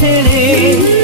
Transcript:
ছেড়ে